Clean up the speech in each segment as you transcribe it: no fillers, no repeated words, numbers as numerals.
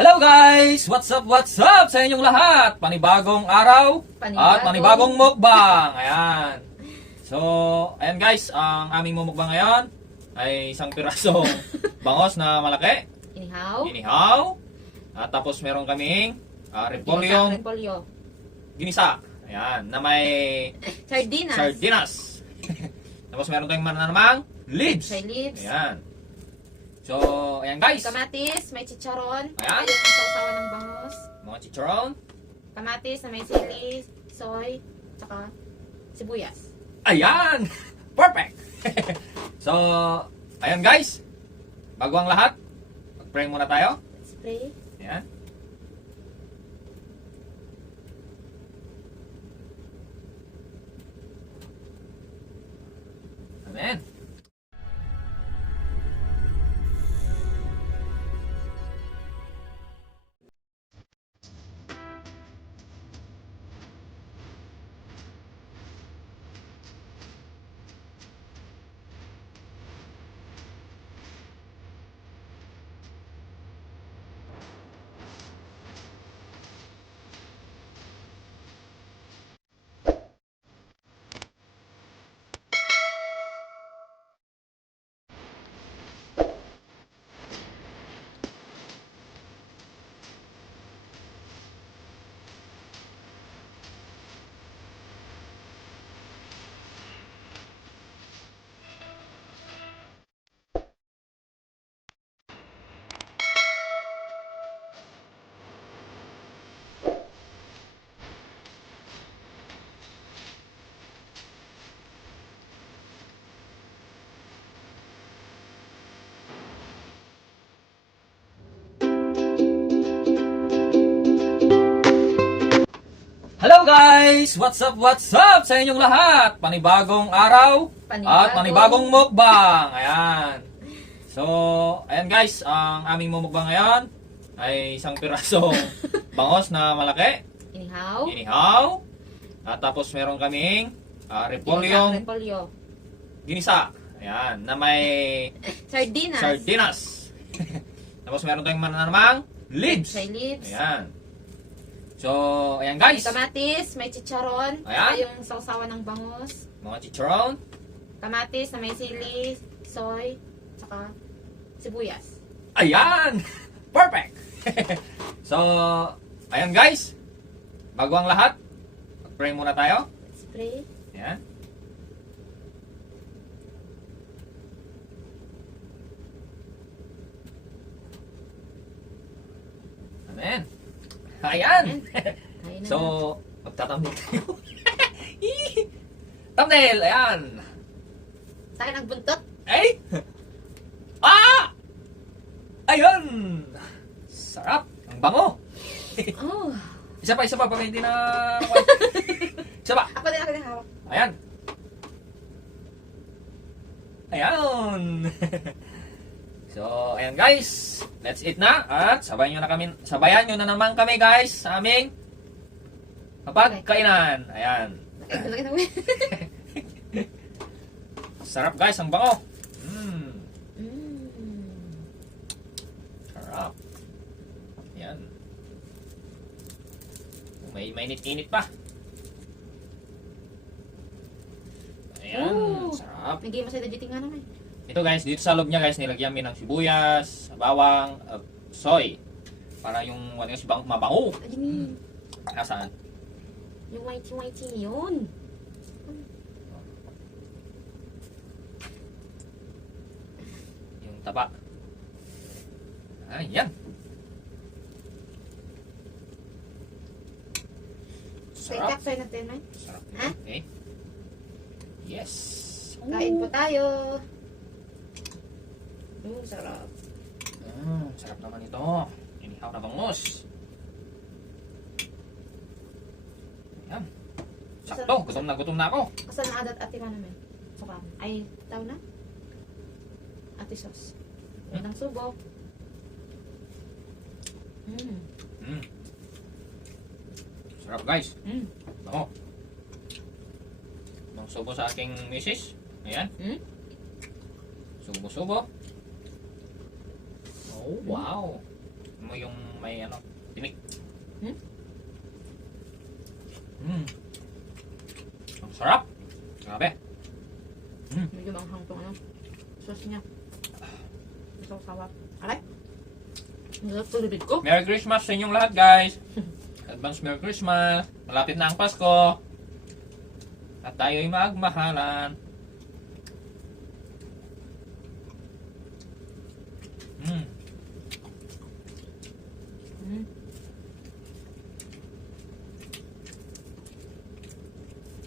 Hello guys! What's up sa inyong lahat? Panibagong araw at panibagong mukbang. Ayan. So, ayan guys, ang aming mumukbang ngayon ay isang pirasong bangos na malaki. Inihaw. At tapos meron kaming repolyong ginisa. Ayan, na may sardinas. Tapos meron tayong namang leaves. Ayan. So, ayan guys. Kamatis, may chicharon. Ayan. Ayun ang sausawan ng bangos. Mga chicharon. Kamatis na may sili, soy, tsaka sibuyas. Ayan! Perfect! So, ayan guys. Bago ang lahat, mag-pray muna tayo. Let's pray. Ayan. Amen. Hello guys! What's up sa inyong lahat? Panibagong araw at panibagong mukbang. Ayan. So, ayan guys, ang aming mumukbang ngayon ay isang pirasong bangos na malaki. Inihaw. At tapos meron kaming repolyong ginisa. Ayan, na may sardinas. Tapos meron tayong namang leaves. Ayan. So, ayan guys. May kamatis, may chicharon. Ayan. Ayun ang sausawan ng bangos. Mga chicharon. Kamatis na may sili, soy, tsaka sibuyas. Ayan! Perfect! So, ayan guys. Bago ang lahat, mag-pray muna tayo. Let's pray. Ayan. Amen. Ayan! Ayun na So, magtatambay tayo. Thumbnail! Ayan! Sa akin ang buntot. Ay! Ah! Ayun! Sarap! Ang bango! Oh. Isa pa, pag hindi na... Isa pa! Ako din hawak. Ayan! Ayan! So, ayan guys. Let's eat na. At sabayan nyo na naman kami guys sa aming pagkainan. Ayan. Sarap guys, ang bango. Sarap. Ayan. May mainit-init pa. Ayan, sarap. Nagay mo sa duty nga naman. Ito guys, dito sa loob niya guys, nilagyan min ng sibuyas, bawang, soy. Para yung mabango. Ayun. Nasaan? Yung whitey yun. Yung taba. Ayan. Sarap. Soy natin, man. Sarap. Ha? Okay. Yes. Kain po tayo. Sarap. Sarap naman ito. Inihaw na bangus. Ayan. Sakto. Gutom na ako. Kasan na adat ate man naman? Saka, ay, tao na? Ate sauce. May ng subo. Sarap guys. Mm. Ako. Nang subo sa aking misis. Ayan. Subo-subo. Oh, wow. Mo yung may ano, tinik. Hmm? Ang sarap. Grabe. Medyo manghang tong ano. Sauce niya. Sasawa. Alay. Masarap to bibig ko. Merry Christmas sa inyong lahat, guys. Advance Merry Christmas. Malapit na ang Pasko. At tayo'y magmahalan.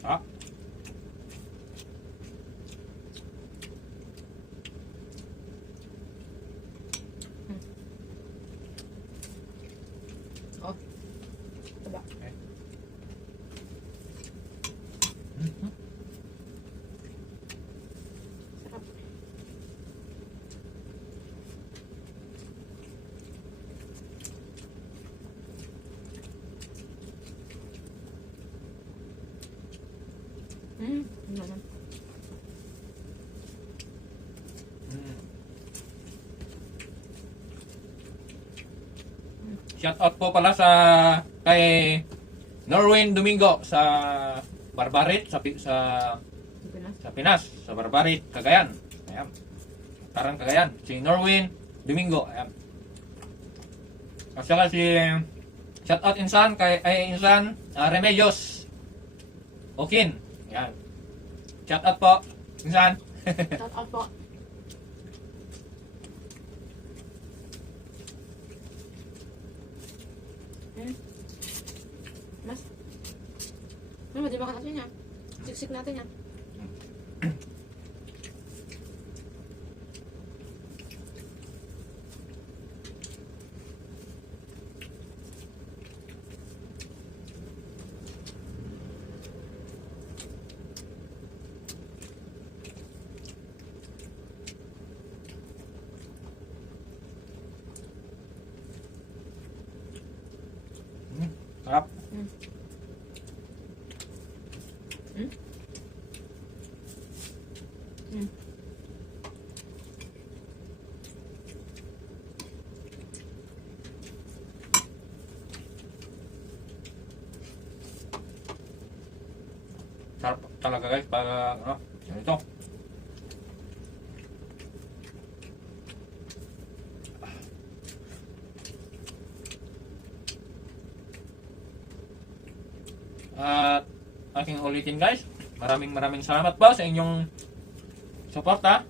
Sarap. Oh. Diba? Sarap. Ano naman? Shout out po pala sa kay Norwin Domingo sa Barbarit sa Pinas. Pinas, sa Barbarit, Cagayan. Ayan. Tarang Cagayan. Si Norwin Domingo. Ayan. At saka si shout out Insan kay Insan Remedios Okin. Ayan. Shout out po Insan. Shout out po. Mas. Ano, di ba natin yan? Siksik natin yan. Sarap. Sarap talaga guys pag ano, ganito. At aking ulitin guys, maraming salamat po sa inyong suporta.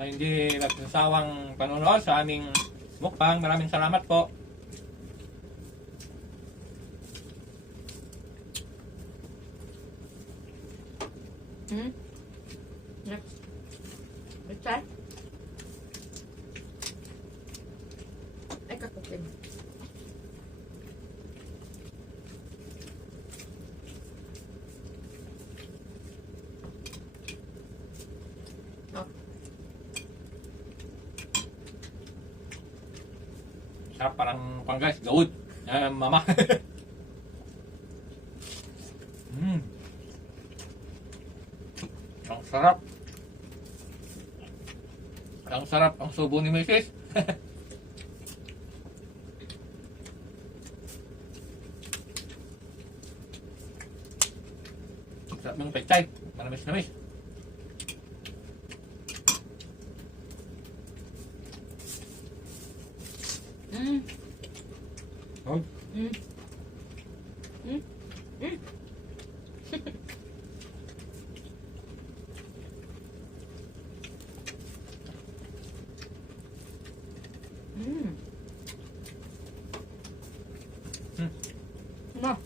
Sa hindi nagsasawang panonood sa aming mukbang, maraming salamat po. Next. Let's try. Ay, kakutin. Oh. Sarap parang guys, gawid. Mama. Ang sarap. Ang sarap ang subo ni Mrs. Sarap ng pechay. Manamis-namis. Oh. Ano?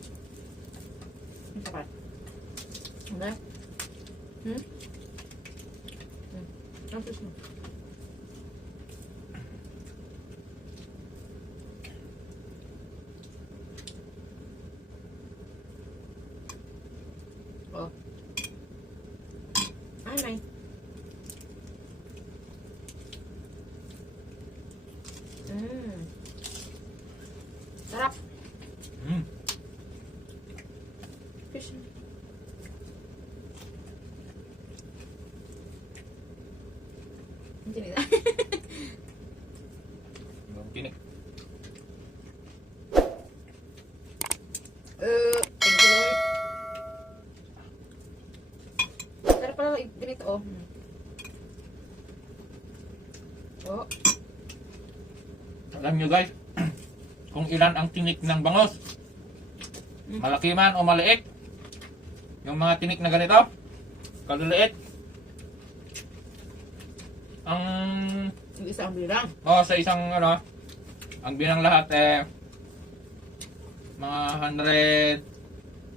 Ang sapat. Ano? Ang sus mo. Oh. Ay, may. Sarap. Fish. Hindi nila. Yung tinik. Thank you, Lord. Sarap pala ganito, oh. Oh. Alam nyo guys, kung ilan ang tinik ng bangos. Malaki man o maliit. Yung mga tinik na ganito, kaliliit. Ang Yung isang bilang. sa isang ano, ang bilang lahat mga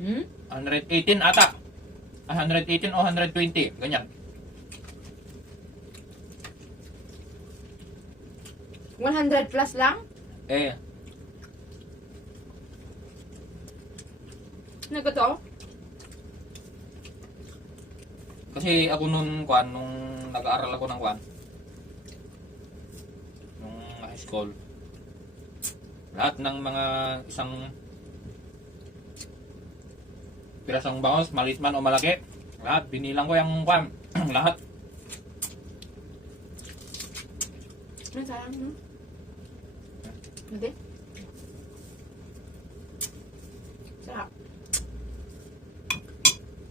118 ata. 118 o 120, ganyan. 100 plus lang? Ano to? Kasi ako nung nag-aaral ako ng nung high school, lahat ng mga isang pirasong bangos, maliit man o malaki, lahat binilang ko yung lahat. Ano sayang, no? Hindi? Sarap.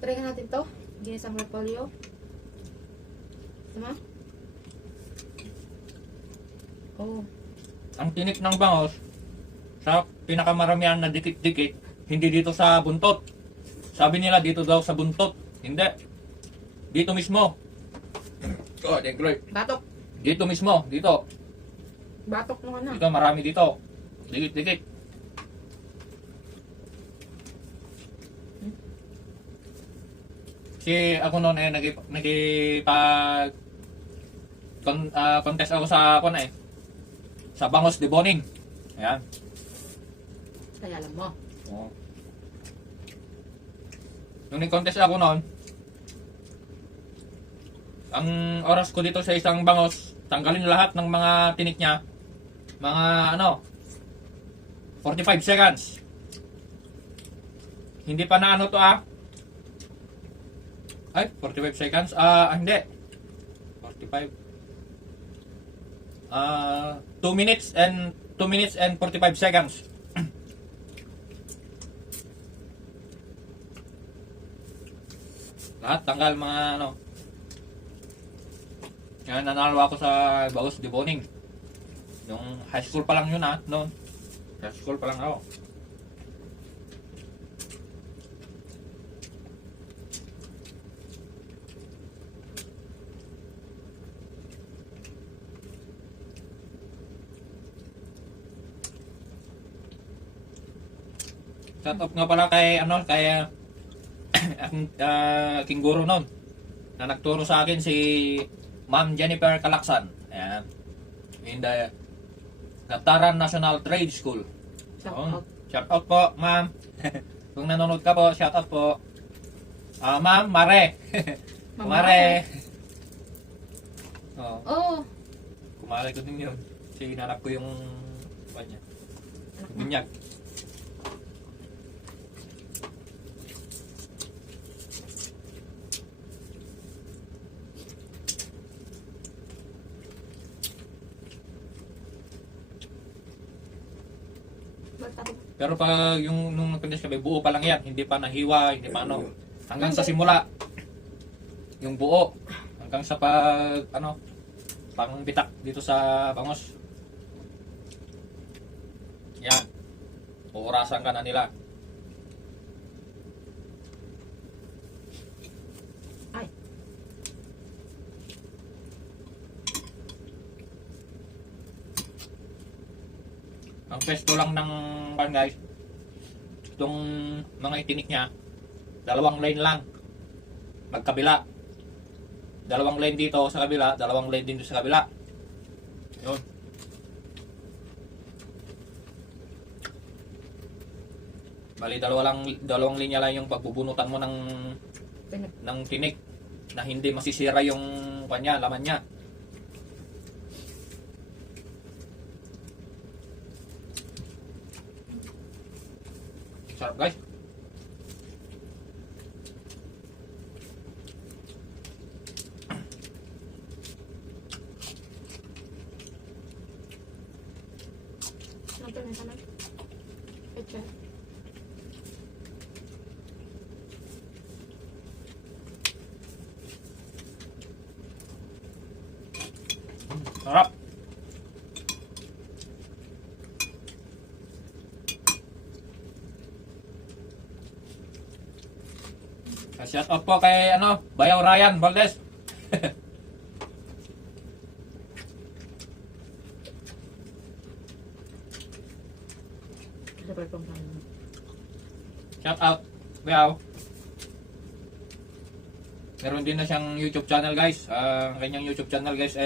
Try natin to. Ginisang repolyo. Tama? Oh. Ang tinik ng bangos, sa pinakamaramihan na dikit-dikit, hindi dito sa buntot. Sabi nila dito daw sa buntot. Hindi. Dito mismo. Oh, great. Batok. Dito mismo, dito. Batok mo na. Dito, marami dito. Dikit-dikit. Kasi ako noon contest ako sa sa bangos de boning. Ayan. Kaya alam mo. Oo. Nung nag-contest ako noon, ang oras ko dito sa isang bangos, tanggalin lahat ng mga tinik niya. Mga 45 seconds. Hindi pa na ay, 45 seconds. Hindi. 45. 2 minutes and 45 seconds. Lahat tanggal mga Yan, nanalo ako sa Bagos de Boning. Yung high school pa lang yun noon. High school pa lang ako. Shout out nga pala kay akong king guro noon na nagturo sa akin si Ma'am Jennifer Calaksan. Ayan. In the Gataran National Trade School. Shout out po, ma'am. Kung nanonood ka po, shout out po. Ma'am, Mare. Mare. Oh. Kumalay ko din yun. Kasi hinanap ko yung kanya. Binyag. Pero pag nung nag-contest kami, buo pa lang yan. Hindi pa nahiwa, hindi pa hanggang sa simula. Yung buo. Hanggang sa pangbitak dito sa bangos. Yan. Uurasan ka na nila. Ay. Ang pwesto lang ng guys, itong mga itinik niya, 2 lane lang. Magkabila. 2 lane dito sa kabila, 2 lane din sa kabila. Yun. Bali, 2 linya lang yung pagbubunutan mo ng tinik na hindi masisira yung laman niya. Sarap guys. Ito, may saman. Pecha. Sarap. Shout out po kay Bayaw Ryan Valdez. Ito pa itong kanin. Shout out Bayaw. Meron din na siyang YouTube channel guys. Ang kanyang YouTube channel guys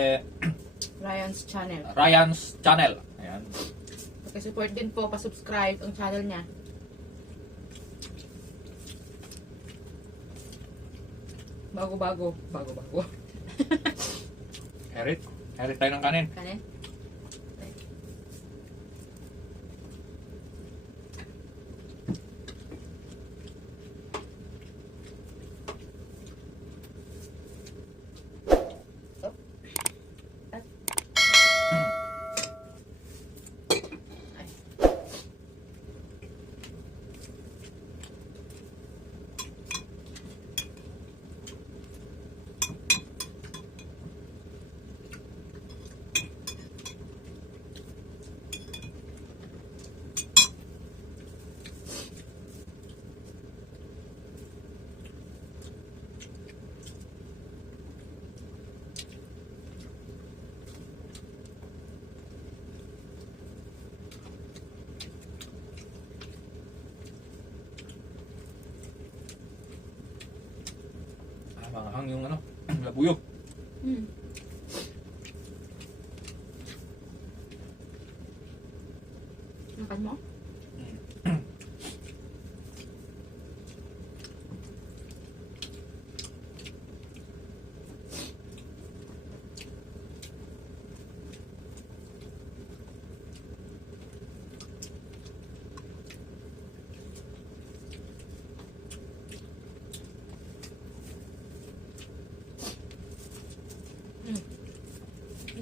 Ryan's channel. Ryan's Channel. Ayan. Pakisupport din po, pa-subscribe ang channel niya. Bago-bago. Bago-bago. Herit. Herit tayo ng kanin. Kanin? Manghang yung labuyo. Hmm. Makan mo?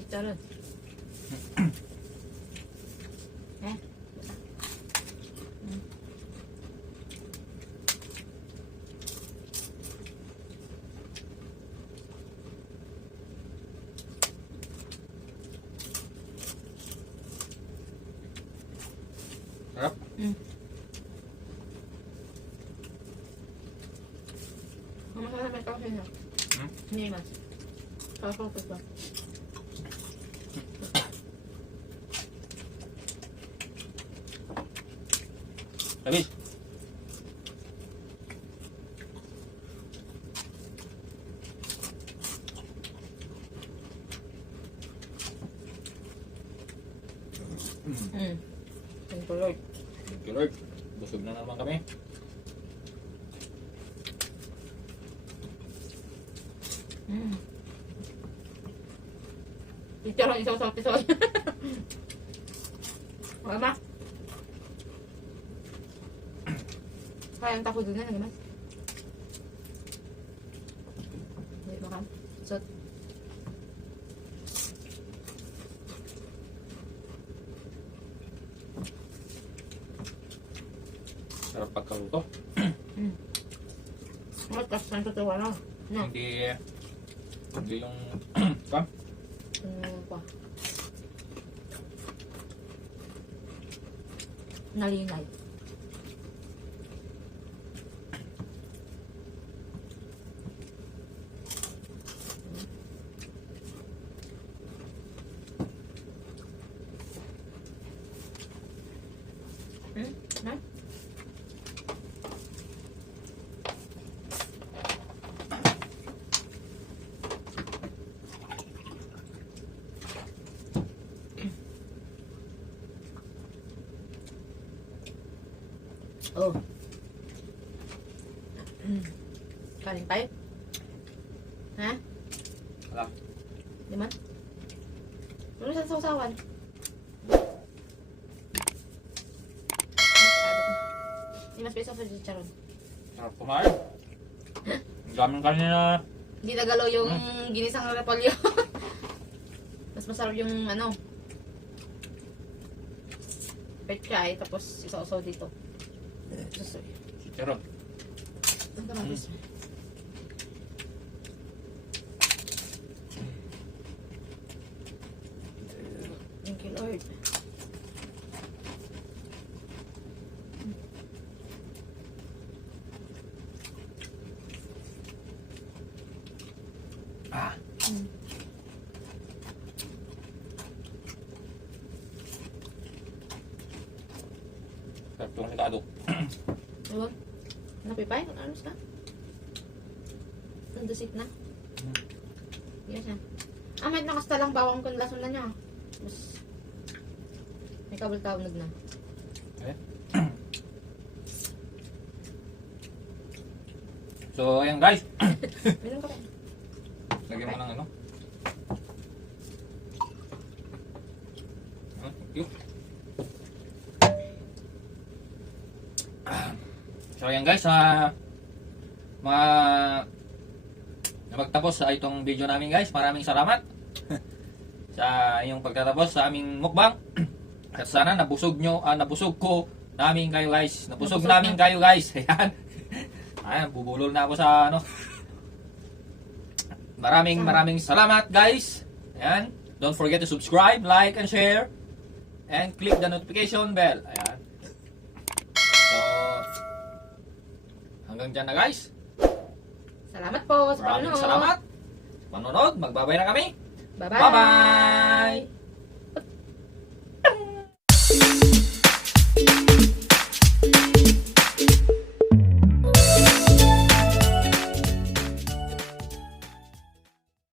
Ito rin. Eh? Sarap. Masarap may kausay na. Hindi mas. Kausay ba? Habis. Thank you, Lord. Thank you Lord. Busog na naman kami. Ito lang isaw sa tisoy. Okay ma? Kaya ang tako doon na, nagamas. Hindi, baka. Sot. Sarap pagkaluto. Matas na sa tawa na. No? Hindi yung kam. Pa. Nalinay. Ha? Oh. Kanin tayo? Ha? Wala. Di man? Ano sa sausawan? Hindi mas peso sa chicharon. Sarap kumain. Ang daming kanina. Hindi nagalaw yung ginisang repolyo. Mas masarap yung ano. pechay, tapos isaw-saw dito. Susoy. Chicharon. Ang kamatis. Thank you, Lord. Ah. Kartong likado. Ayun. Napipay? Ano ka? Nandusit na? Yes, yan. Ah, may nakastalang bawang kung lason na niya. Tapos, may kabal-tawag na. Okay. So, ayan guys. Minum ka rin. Lagyan mo ng ano. Thank you. So, ayan guys. Mga magtapos sa itong video namin guys. Maraming salamat sa inyong pagtatapos sa aming mukbang. At sana nabusog ko namin kayo guys. Nabusog namin kayo guys. Ayan. Ayan, bubulol na ako sa ano. Maraming salamat guys. Ayan. Don't forget to subscribe, like, and share. And click the notification bell. Ayan. So, hanggang dyan na guys. Salamat po sa Maraming panonood. salamat. Panonood. Magbabay na kami. Bye-bye. Bye-bye.